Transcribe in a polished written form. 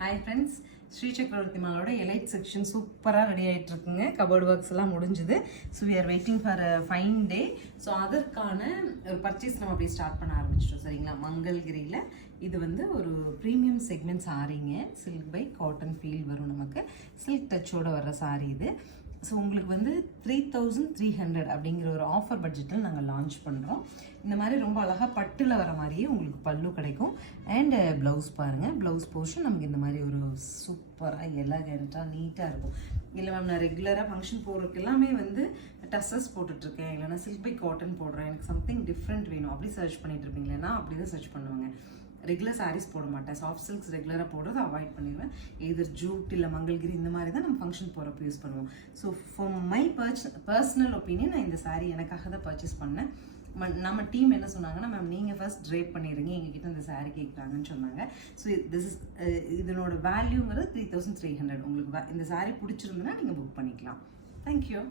Hi friends, Sri Chakravarthy மாலோட elite section சூப்பராக ready ஆகிட்டு இருக்குங்க. கபோர்டு ஒர்க்ஸ் எல்லாம் முடிஞ்சுது. So we are waiting for a fine day. So அதற்கான ஒரு பர்ச்சேஸ் நம்ம அப்படியே ஸ்டார்ட் பண்ண ஆரம்பிச்சிட்டோம். சரிங்களா? மங்கள்கிரியில் இது வந்து ஒரு ப்ரீமியம் செக்மெண்ட் சாரீங்க. சில்க் பை காட்டன் ஃபீல் வரும், நமக்கு சில்க் டச்சோட வர்ற சாரீ இது. ஸோ உங்களுக்கு வந்து 3300 அப்படிங்கிற ஒரு ஆஃபர் பட்ஜெட்டில் நாங்கள் லான்ச் பண்ணுறோம். இந்த மாதிரி ரொம்ப அழகாக பட்டில் வர மாதிரியே உங்களுக்கு பல்லு கிடைக்கும். அண்ட் ப்ளவுஸ் பாருங்கள், ப்ளவுஸ் போர்ஷன் நமக்கு இந்த மாதிரி ஒரு சூப்பராக எலகெண்ட்டாக நீட்டாக இருக்கும். இல்லை மேம், நான் ரெகுலராக ஃபங்க்ஷன் போடுறதுக்கு எல்லாமே வந்து டஸ்ஸஸ் போட்டுட்ருக்கேன், இல்லைனா சில்க் பை காட்டன் போடுறேன், எனக்கு சம்திங் டிஃப்ரெண்ட் வேணும் அப்படி சர்ச் பண்ணிட்டு இருப்பீங்களேன்னா அப்படி தான் சர்ச் பண்ணுவாங்க. ரெகுலர் சாரீஸ் போட மாட்டேன், சாஃப்ட் சில்க்ஸ் ரெகுலராக போடுறது அவாய்ட் பண்ணிடுவேன். எதர் ஜூட் இல்லை மங்கள்கிரி இந்த மாதிரி தான் நம்ம ஃபங்க்ஷன் போகிறப்ப யூஸ் பண்ணுவோம். So for my personal opinion, நான் இந்த சாரீ எனக்காக தான் பர்ச்சேஸ் பண்ணேன். நம்ம டீம் என்ன சொன்னாங்கன்னா, மேம் நீங்கள் ஃபர்ஸ்ட் ட்ரேப் பண்ணிடுங்க, எங்ககிட்ட இந்த சாரீ கேட்குறாங்கன்னு சொன்னாங்க. ஸோ இதனோட வேல்யூங்கிறது 3300. உங்களுக்கு இந்த சாரீ பிடிச்சிருந்துன்னா நீங்கள் புக் பண்ணிக்கலாம். தேங்க்யூ.